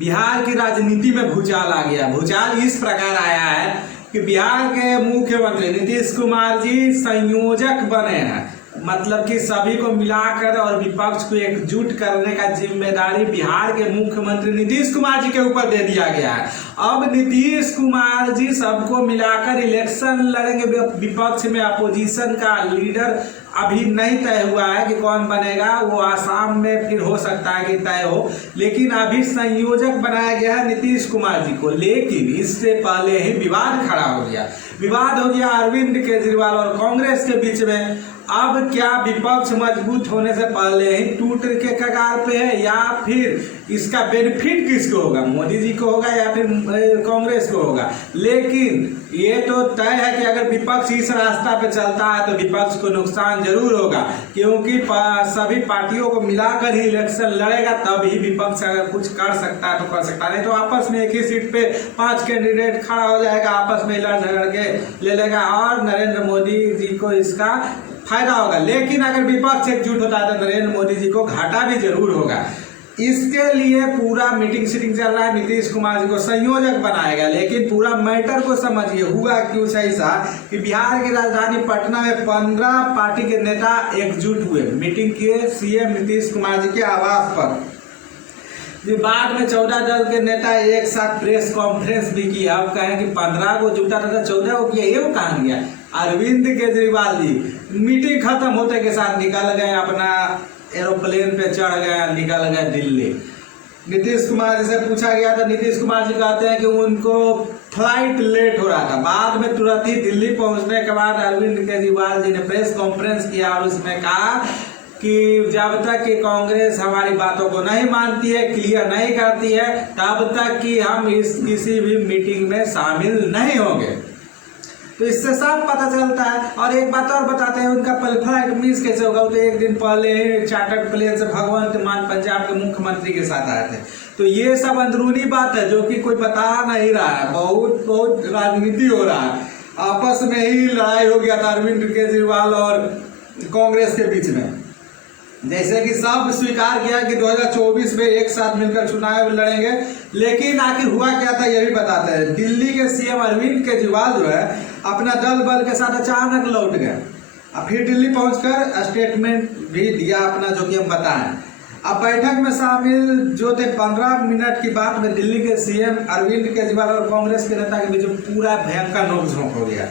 बिहार की राजनीति में भूचाल आ गया। भूचाल इस प्रकार आया है कि बिहार के मुख्यमंत्री नीतीश कुमार जी संयोजक बने हैं, मतलब कि सभी को मिलाकर और विपक्ष को एकजुट करने का जिम्मेदारी बिहार के मुख्यमंत्री नीतीश कुमार जी के ऊपर दे दिया गया है। अब नीतीश कुमार जी सबको मिलाकर इलेक्शन लड़ेंगे। विपक्ष में अपोजिशन का लीडर अभी नहीं तय हुआ है कि कौन बनेगा, वो आसाम में फिर हो सकता है कि तय हो, लेकिन अभी संयोजक बनाया गया है नीतीश कुमार जी को। लेकिन इससे पहले ही विवाद खड़ा हो गया। विवाद हो गया अरविंद केजरीवाल और कांग्रेस के बीच में। अब क्या विपक्ष मजबूत होने से पहले ही टूट के कगार पे है, या फिर इसका बेनिफिट किसको होगा, मोदी जी को होगा या फिर कांग्रेस को होगा। लेकिन ये तो तय है कि अगर विपक्ष इस रास्ता पे चलता है तो विपक्ष को नुकसान जरूर होगा, क्योंकि सभी पार्टियों को मिलाकर ही इलेक्शन लड़ेगा, तब ही विपक्ष अगर कुछ कर सकता है तो कर सकता है, नहीं तो आपस में एक ही सीट पे 5 कैंडिडेट खड़ा हो जाएगा, आपस में लड़ झगड़ के ले लेगा और नरेंद्र मोदी जी को इसका फायदा होगा। लेकिन अगर विपक्ष एकजुट होता है तो नरेंद्र मोदी जी को घाटा भी जरूर होगा। इसके लिए पूरा मीटिंग चल रहा है, नीतीश कुमार जी को संयोजक बनाया गया। लेकिन पूरा मैटर को समझिए, हुआ क्यों ऐसा कि बिहार की राजधानी पटना में 15 पार्टी के नेता एकजुट हुए, मीटिंग किए सीएम नीतीश कुमार जी के आवास पर। बाद में 14 दल के नेता एक साथ प्रेस कॉन्फ्रेंस भी किया। अब कहें कि 15 को जुटा था, 14 को किया, ये वो कहां गया। अरविंद केजरीवाल जी मीटिंग खत्म होते के साथ निकल गए, अपना एरोप्लेन पे चढ़ गए, निकल गए दिल्ली। नीतीश कुमार जी से पूछा गया था, नीतीश कुमार जी कहते हैं कि उनको फ्लाइट लेट हो रहा था। बाद में तुरंत ही दिल्ली पहुंचने के बाद अरविंद केजरीवाल जी ने प्रेस कॉन्फ्रेंस किया और उसमें कहा कि जब तक कि कांग्रेस हमारी बातों को नहीं मानती है, क्लियर नहीं करती है, तब तक कि हम इस किसी भी मीटिंग में शामिल नहीं होंगे। तो इससे साफ पता चलता है। और एक बात और बताते हैं, उनका फ्लाइट मिस कैसे होगा। तो एक दिन पहले चार्टर्ड प्लेन से भगवंत मान पंजाब के मुख्यमंत्री के साथ आए थे। तो ये सब अंदरूनी बात है जो कि कोई बता नहीं रहा है। बहुत राजनीति हो रहा है, आपस में ही लड़ाई हो गया था अरविंद केजरीवाल और कांग्रेस के बीच में। जैसे कि सब स्वीकार किया कि 2024 में एक साथ मिलकर चुनाव लड़ेंगे, लेकिन आखिर हुआ क्या था ये भी बताते हैं। दिल्ली के सीएम अरविंद केजरीवाल जो है अपना दल बल के साथ अचानक लौट गए। अब फिर दिल्ली पहुंचकर स्टेटमेंट भी दिया अपना, जो कि हम बताएं। अब बैठक में शामिल जो थे 15 मिनट की बात में दिल्ली के सीएम अरविंद केजरीवाल और कांग्रेस के नेता के बीच पूरा भयंकर नोकझोंक हो गया।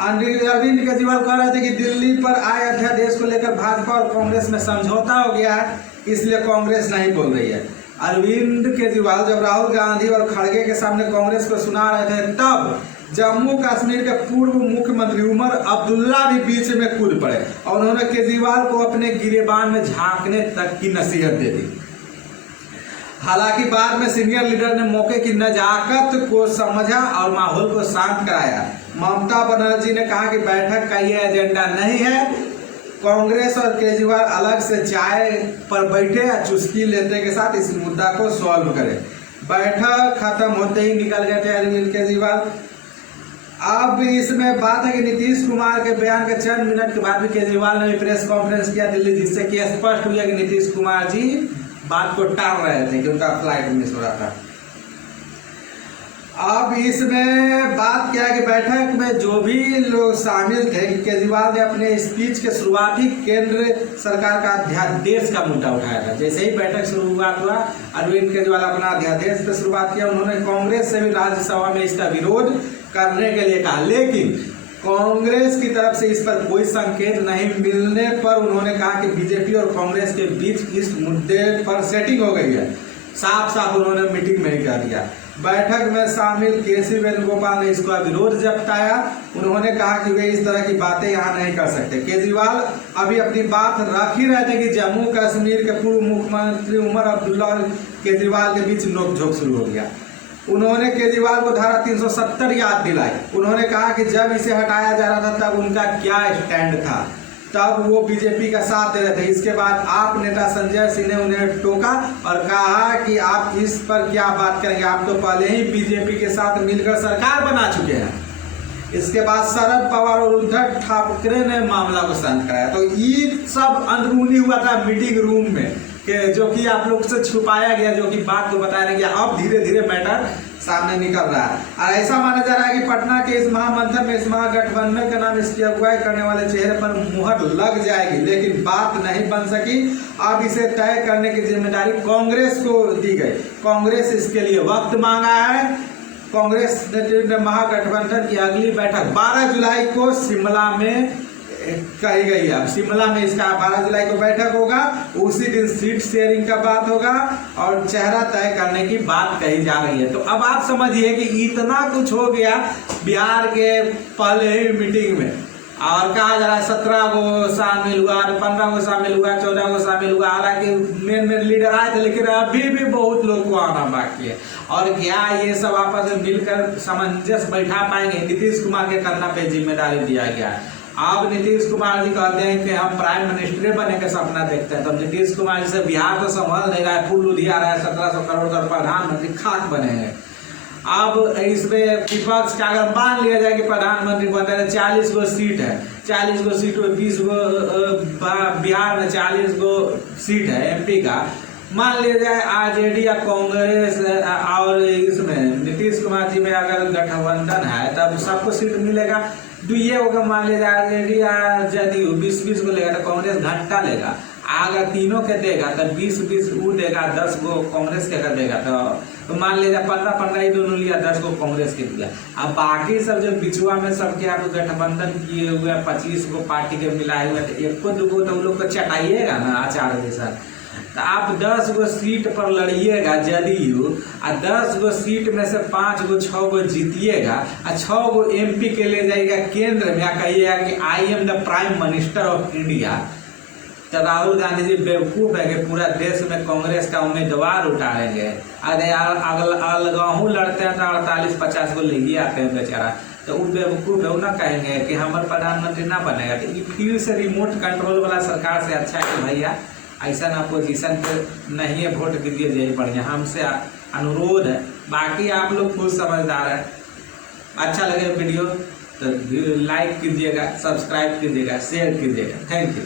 अरविंद केजरीवाल कह रहे थे कि दिल्ली पर आए अध्यादेश को लेकर भाजपा और कांग्रेस में समझौता हो गया है, इसलिए कांग्रेस नहीं बोल रही है। अरविंद केजरीवाल जब राहुल गांधी और खड़गे के सामने कांग्रेस को सुना रहे थे, तब जम्मू कश्मीर के पूर्व मुख्यमंत्री उमर अब्दुल्ला भी बीच में कूद पड़े और उन्होंने केजरीवाल को अपने गिरेबान में झांकने तक की नसीहत दे दी। हालांकि बाद में सीनियर लीडर ने मौके की नजाकत को समझा और माहौल को शांत कराया। ममता बनर्जी ने कहा कि बैठक का ये एजेंडा नहीं है, कांग्रेस और केजरीवाल अलग से चाय पर बैठे या चुस्की लेते के साथ इस मुद्दा को सॉल्व करें। बैठक खत्म होते ही निकल गए थे अरविंद केजरीवाल। अब इसमें बात है कि नीतीश कुमार के बयान के चंद मिनट के बाद भी केजरीवाल ने भी प्रेस कॉन्फ्रेंस किया दिल्ली, जिससे कि स्पष्ट हुआ कि नीतीश कुमार जी बात को टाल रहे थे कि उनका फ्लाइट मिस हो रहा था। अब इसमें बात क्या है कि बैठक में जो भी लोग शामिल थे, केजरीवाल ने अपने स्पीच के शुरुआती केंद्र सरकार का अध्यादेश का मुद्दा उठाया था। जैसे ही बैठक शुरुआत हुआ, अरविंद केजरीवाल अपना अध्यादेश पे शुरुआत किया। उन्होंने कांग्रेस से भी राज्यसभा में इसका विरोध करने के लिए कहा, लेकिन कांग्रेस की तरफ से इस पर कोई संकेत नहीं मिलने पर उन्होंने कहा कि बीजेपी और कांग्रेस के बीच इस मुद्दे पर सेटिंग हो गई है। साफ साफ उन्होंने मीटिंग में ही कह दिया। बैठक में शामिल केसी वेणुगोपाल ने इसका विरोध जताया। उन्होंने कहा कि वे इस तरह की बातें यहाँ नहीं कर सकते। केजरीवाल अभी अपनी बात रख ही रहे थे कि जम्मू कश्मीर के पूर्व मुख्यमंत्री उमर अब्दुल्ला और केजरीवाल के बीच नोकझोंक शुरू हो गया। उन्होंने केजरीवाल को धारा 370 याद दिलाई। उन्होंने कहा कि जब इसे हटाया जा रहा था तब उनका क्या स्टैंड था, तब वो बीजेपी का साथ दे रहे थे। इसके बाद आप नेता संजय सिंह ने उन्हें टोका और कहा कि आप इस पर क्या बात करेंगे, आप तो पहले ही बीजेपी के साथ मिलकर सरकार बना चुके हैं। इसके बाद शरद पवार और उद्धव ठाकरे ने मामला को शांत कराया। तो ये सब अंदरूनी हुआ था मीटिंग रूम में। कि जो कि आप लोग से छुपाया गया, जो कि बात को बताया गया, अब धीरे धीरे मैटर सामने निकल रहा है। और ऐसा माना जा रहा है कि पटना के इस महामंथन में इस महागठबंधन का नाम इसकी अगुवाई करने वाले चेहरे पर मुहर लग जाएगी, लेकिन बात नहीं बन सकी। अब इसे तय करने की जिम्मेदारी कांग्रेस को दी गई। कांग्रेस इसके लिए वक्त मांगा है। कांग्रेस ने महागठबंधन की अगली बैठक 12 जुलाई को शिमला में कही गई है। अब शिमला में इसका 12 जुलाई को बैठक होगा, उसी दिन सीट शेयरिंग का बात होगा और चेहरा तय करने की बात कही जा रही है। तो अब आप समझिए कि इतना कुछ हो गया बिहार के पहले ही मीटिंग में, और कहा जा रहा है 17 को शामिल हुआ, 15 को शामिल हुआ, 14 को शामिल हुआ। हालांकि मेन लीडर आए थे, लेकिन अभी भी बहुत लोग को आना बाकी है। और क्या ये सब आपस में मिलकर सामंजस्य बैठा पाएंगे? नीतीश कुमार के करना पे जिम्मेदारी दिया गया है। अब नीतीश कुमार जी कहते हैं कि हम प्राइम मिनिस्टर बनने का सपना देखते हैं, तो नीतीश कुमार जी से बिहार तो संभल नहीं रहा है, फुल लुधिया रहा है, 1700 करोड़ का प्रधानमंत्री खाक बने हैं। अब इसमें विपक्ष का अगर मान लिया जाए कि प्रधानमंत्री बनता है, 40 गो सीट है, 40 गो सीट में 20 गो बिहार में 40 गो सीट है एमपी का, मान लिया जाए आरजेडी या कांग्रेस और इसमें नीतीश कुमार जी में अगर गठबंधन है तब सबको सीट मिलेगा। तो ये होगा, मान लिया जाए आरजेडी या जदयू 20-20 को लेगा तो कांग्रेस घंटा लेगा। अगर तीनों के देगा तो 20-20 वो देगा, 10 गो कांग्रेस के कर देगा। तो मान लीजिए 15-15 ही दोनों लिया, 10 गो कांग्रेस के दिया। अब बाकी सब जो बिचुआ में सबके आप गठबंधन किए हुए 25 गो पार्टी के मिलाए हुए, तो एक को दो तो लोग को चटाइएगा ना आचार जैसा। तो आप 10 गो सीट पर लड़िएगा जदयू, और 10 गो सीट में से 5 गो 6 गो जीतिएगा, और 6 गो एमपी के ले जाइएगा केंद्र में, कहिएगा कि I am the prime minister of India. तो राहुल गांधी जी बेवकूफ है कि पूरा देश में कांग्रेस का उम्मीदवार उतारेंगे। अरे अलगाहू लड़ते हैं तो 48-50 को ले ही आते हैं बेचारा, तो वो बेवकूफ है, वो ना कहेंगे कि हमारे प्रधानमंत्री ना बनेगा। तो ये फिर से रिमोट कंट्रोल वाला सरकार से अच्छा है कि भैया ऐसा ना अपोजिशन पे नहीं है, वोट दीजिए, यही बढ़िया। हमसे अनुरोध है, बाकी आप लोग खुद समझदार है। अच्छा लगे वीडियो तो लाइक कीजिएगा, सब्सक्राइब कीजिएगा, शेयर कीजिएगा। Thank you.